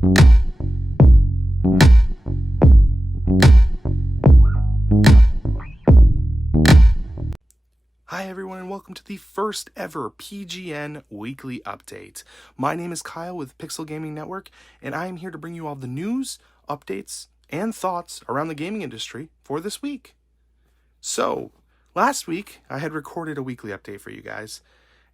Hi everyone and welcome to the first ever PGN Weekly Update. My name is Kyle with Pixel Gaming Network and I am here to bring you all the news, updates, and thoughts around the gaming industry for this week. So, last week I had recorded a weekly update for you guys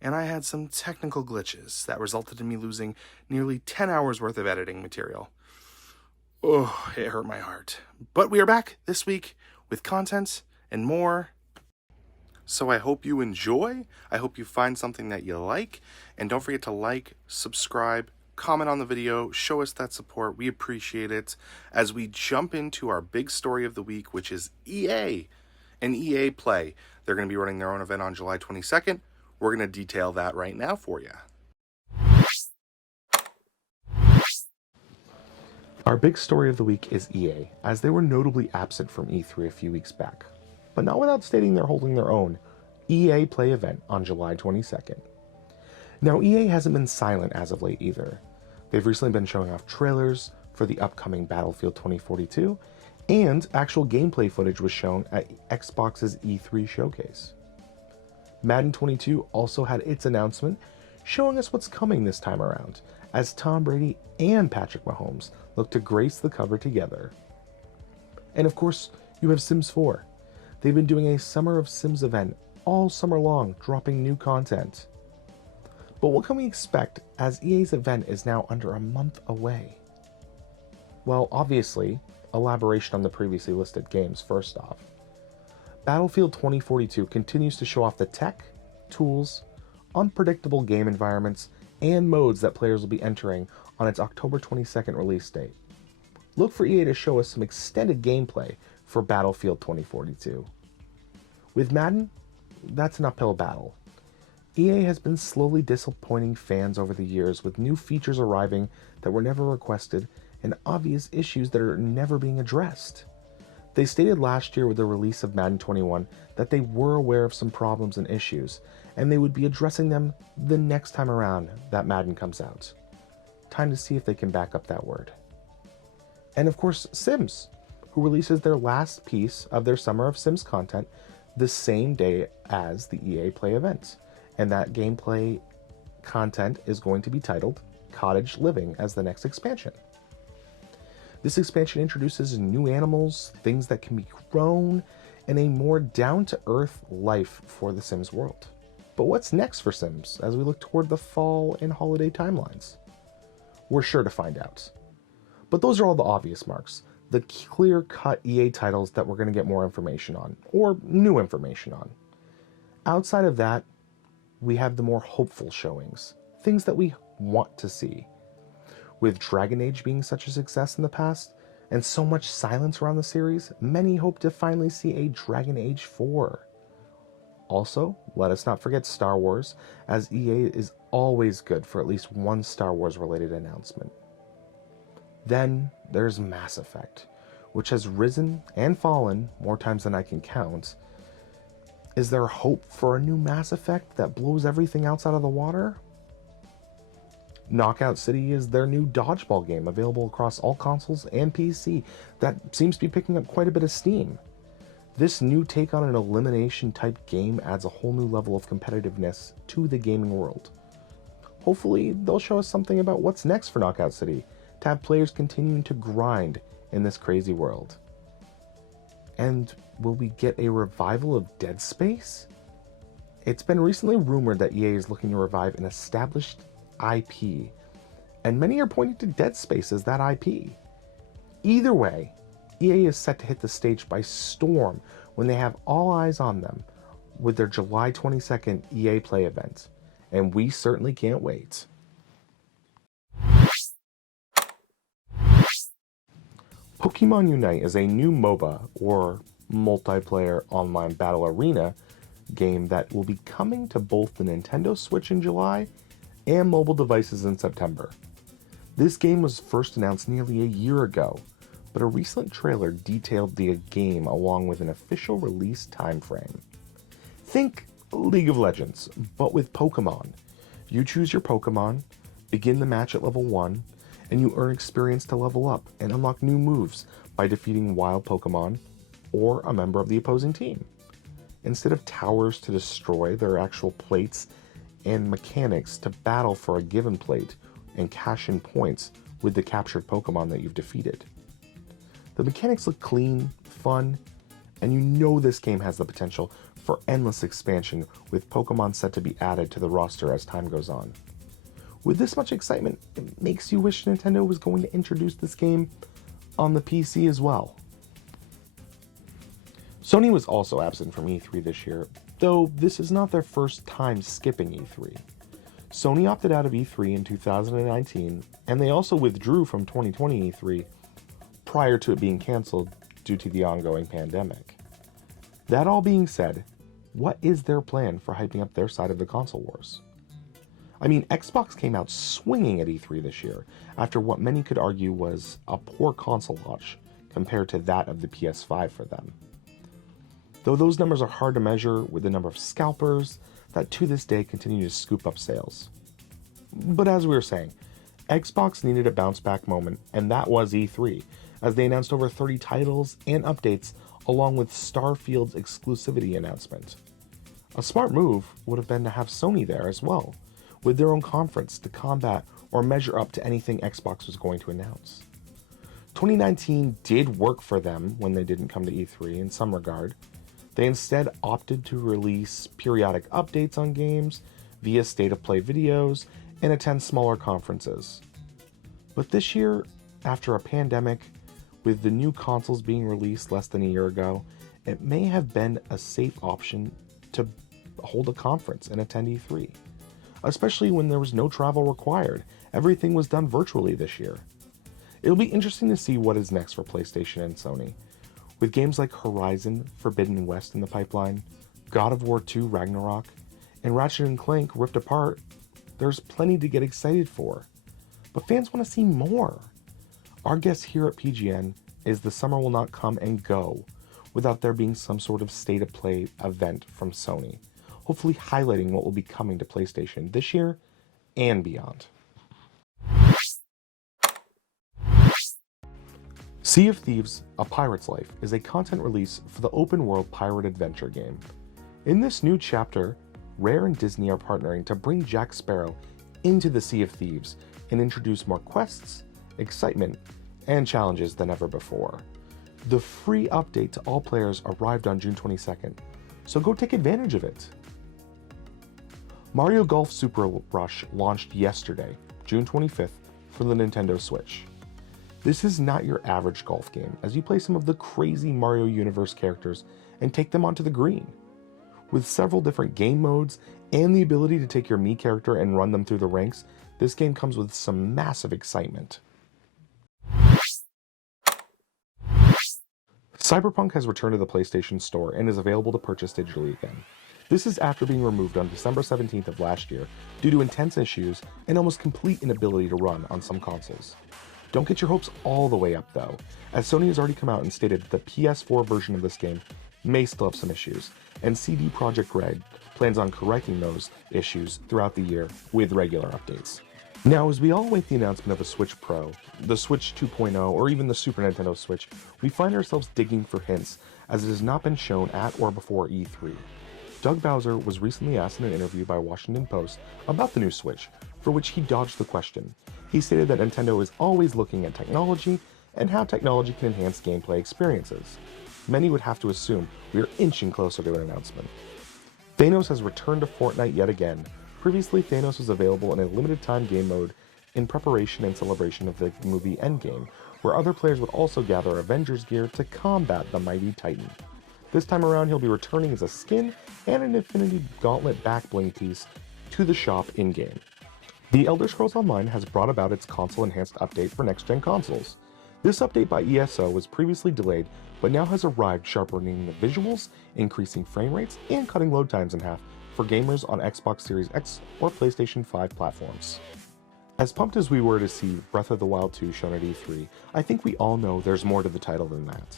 and I had some technical glitches that resulted in me losing nearly 10 hours worth of editing material. Oh, it hurt my heart. But we are back this week with content and more. So I hope you enjoy, I hope you find something that you like, and don't forget to like, subscribe, comment on the video, show us that support, we appreciate it, as we jump into our big story of the week, which is EA and EA Play. They're going to be running their own event on July 22nd, we're going to detail that right now for you. Our big story of the week is EA, as they were notably absent from E3 a few weeks back. But not without stating they're holding their own EA Play event on July 22nd. Now, EA hasn't been silent as of late either. They've recently been showing off trailers for the upcoming Battlefield 2042, and actual gameplay footage was shown at Xbox's E3 showcase. Madden 22 also had its announcement, showing us what's coming this time around, as Tom Brady and Patrick Mahomes look to grace the cover together. And of course, you have Sims 4. They've been doing a Summer of Sims event all summer long, dropping new content. But what can we expect as EA's event is now under a month away? Well, obviously, elaboration on the previously listed games first off. Battlefield 2042 continues to show off the tech, tools, unpredictable game environments, and modes that players will be entering on its October 22nd release date. Look for EA to show us some extended gameplay for Battlefield 2042. With Madden, that's an uphill battle. EA has been slowly disappointing fans over the years with new features arriving that were never requested and obvious issues that are never being addressed. They stated last year with the release of Madden 21 that they were aware of some problems and issues, and they would be addressing them the next time around that Madden comes out. Time to see if they can back up that word. And of course, Sims, who releases their last piece of their Summer of Sims content the same day as the EA Play event. And that gameplay content is going to be titled Cottage Living as the next expansion. This expansion introduces new animals, things that can be grown, and a more down-to-earth life for the Sims world. But what's next for Sims as we look toward the fall and holiday timelines? We're sure to find out. But those are all the obvious marks, the clear-cut EA titles that we're going to get more information on, or new information on. Outside of that, we have the more hopeful showings, things that we want to see. With Dragon Age being such a success in the past, and so much silence around the series, many hope to finally see a Dragon Age 4. Also, let us not forget Star Wars, as EA is always good for at least one Star Wars related announcement. Then there's Mass Effect, which has risen and fallen more times than I can count. Is there hope for a new Mass Effect that blows everything else out of the water? Knockout City is their new dodgeball game available across all consoles and PC that seems to be picking up quite a bit of steam. This new take on an elimination type game adds a whole new level of competitiveness to the gaming world. Hopefully they'll show us something about what's next for Knockout City to have players continuing to grind in this crazy world. And will we get a revival of Dead Space? It's been recently rumored that EA is looking to revive an established IP, and many are pointing to Dead Space as that IP. Either way, EA is set to hit the stage by storm when they have all eyes on them with their July 22nd EA Play event, and we certainly can't wait. Pokemon Unite is a new MOBA, or multiplayer online battle arena, game that will be coming to both the Nintendo Switch in July and mobile devices in September. This game was first announced nearly a year ago, but a recent trailer detailed the game along with an official release timeframe. Think League of Legends, but with Pokemon. You choose your Pokemon, begin the match at level 1, and you earn experience to level up and unlock new moves by defeating wild Pokemon or a member of the opposing team. Instead of towers to destroy, there are actual plates and mechanics to battle for a given plate and cash in points with the captured Pokemon that you've defeated. The mechanics look clean, fun, and you know this game has the potential for endless expansion with Pokemon set to be added to the roster as time goes on. With this much excitement, it makes you wish Nintendo was going to introduce this game on the PC as well. Sony was also absent from E3 this year, though this is not their first time skipping E3. Sony opted out of E3 in 2019, and they also withdrew from 2020 E3 prior to it being cancelled due to the ongoing pandemic. That all being said, what is their plan for hyping up their side of the console wars? I mean, Xbox came out swinging at E3 this year after what many could argue was a poor console launch compared to that of the PS5 for them. Though those numbers are hard to measure with the number of scalpers that to this day continue to scoop up sales. But as we were saying, Xbox needed a bounce back moment, and that was E3, as they announced over 30 titles and updates along with Starfield's exclusivity announcement. A smart move would have been to have Sony there as well, with their own conference to combat or measure up to anything Xbox was going to announce. 2019 did work for them when they didn't come to E3 in some regard. They instead opted to release periodic updates on games via state of play videos and attend smaller conferences. But this year, after a pandemic, with the new consoles being released less than a year ago, it may have been a safe option to hold a conference and attend E3, especially when there was no travel required. Everything was done virtually this year. It'll be interesting to see what is next for PlayStation and Sony. With games like Horizon Forbidden West in the pipeline, God of War 2 Ragnarok, and Ratchet & Clank Rift Apart, there's plenty to get excited for. But fans want to see more. Our guess here at PGN is the summer will not come and go without there being some sort of state of play event from Sony, hopefully highlighting what will be coming to PlayStation this year and beyond. Sea of Thieves: A Pirate's Life is a content release for the open-world pirate adventure game. In this new chapter, Rare and Disney are partnering to bring Jack Sparrow into the Sea of Thieves and introduce more quests, excitement, and challenges than ever before. The free update to all players arrived on June 22nd, so go take advantage of it. Mario Golf Super Rush launched yesterday, June 25th, for the Nintendo Switch. This is not your average golf game, as you play some of the crazy Mario Universe characters and take them onto the green. With several different game modes and the ability to take your Mii character and run them through the ranks, this game comes with some massive excitement. Cyberpunk has returned to the PlayStation Store and is available to purchase digitally again. This is after being removed on December 17th of last year due to intense issues and almost complete inability to run on some consoles. Don't get your hopes all the way up though, as Sony has already come out and stated that the PS4 version of this game may still have some issues, and CD Projekt Red plans on correcting those issues throughout the year with regular updates. Now, as we all await the announcement of the Switch Pro, the Switch 2.0, or even the Super Nintendo Switch, we find ourselves digging for hints, as it has not been shown at or before E3. Doug Bowser was recently asked in an interview by Washington Post about the new Switch, for which he dodged the question. He stated that Nintendo is always looking at technology and how technology can enhance gameplay experiences. Many would have to assume we are inching closer to an announcement. Thanos has returned to Fortnite yet again. Previously, Thanos was available in a limited time game mode in preparation and celebration of the movie Endgame, where other players would also gather Avengers gear to combat the mighty Titan. This time around, he'll be returning as a skin and an Infinity Gauntlet back bling piece to the shop in-game. The Elder Scrolls Online has brought about its console-enhanced update for next-gen consoles. This update by ESO was previously delayed, but now has arrived, sharpening the visuals, increasing frame rates, and cutting load times in half for gamers on Xbox Series X or PlayStation 5 platforms. As pumped as we were to see Breath of the Wild 2 shown at E3, I think we all know there's more to the title than that.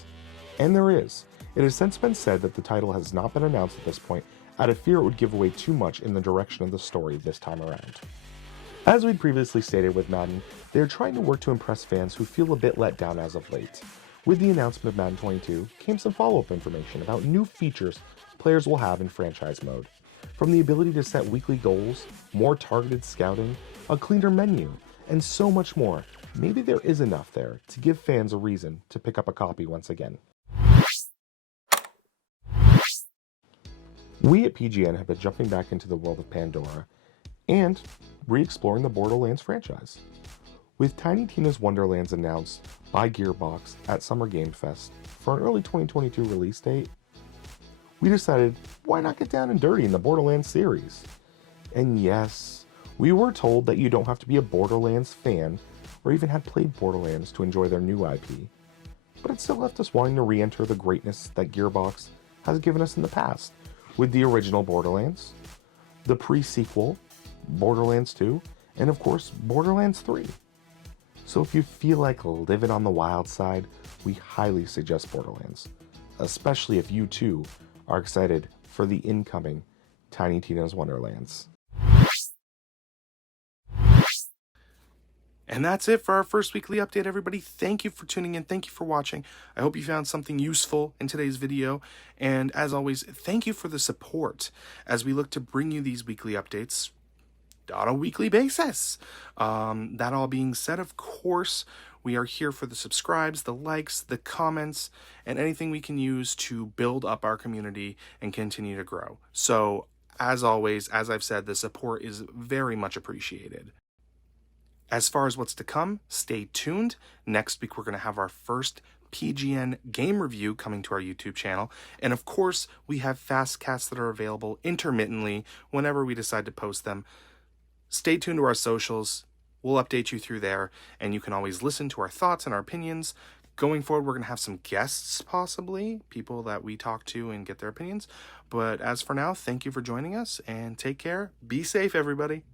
And there is. It has since been said that the title has not been announced at this point, out of fear it would give away too much in the direction of the story this time around. As we previously stated with Madden, they are trying to work to impress fans who feel a bit let down as of late. With the announcement of Madden 22 came some follow-up information about new features players will have in franchise mode. From the ability to set weekly goals, more targeted scouting, a cleaner menu, and so much more, maybe there is enough there to give fans a reason to pick up a copy once again. We at PGN have been jumping back into the world of Pandora and re-exploring the Borderlands franchise. With Tiny Tina's Wonderlands announced by Gearbox at Summer Game Fest for an early 2022 release date, we decided, why not get down and dirty in the Borderlands series? And yes, we were told that you don't have to be a Borderlands fan or even had played Borderlands to enjoy their new IP, but it still left us wanting to re-enter the greatness that Gearbox has given us in the past, with the original Borderlands, the pre-sequel, Borderlands 2, and of course, Borderlands 3. So if you feel like living on the wild side, we highly suggest Borderlands, especially if you too are excited for the incoming Tiny Tina's Wonderlands. And that's it for our first weekly update, everybody. Thank you for tuning in. Thank you for watching. I hope you found something useful in today's video. And as always, thank you for the support as we look to bring you these weekly updates on a weekly basis. That all being said, of course, we are here for the subscribes, the likes, the comments, and anything we can use to build up our community and continue to grow. So, as always, as I've said, the support is very much appreciated. As far as what's to come, stay tuned. Next week, we're going to have our first PGN game review coming to our YouTube channel. And of course, we have Fastcasts that are available intermittently whenever we decide to post them. Stay tuned to our socials. We'll update you through there, and you can always listen to our thoughts and our opinions. Going forward, we're going to have some guests, possibly, people that we talk to and get their opinions. But as for now, thank you for joining us, and take care. Be safe, everybody.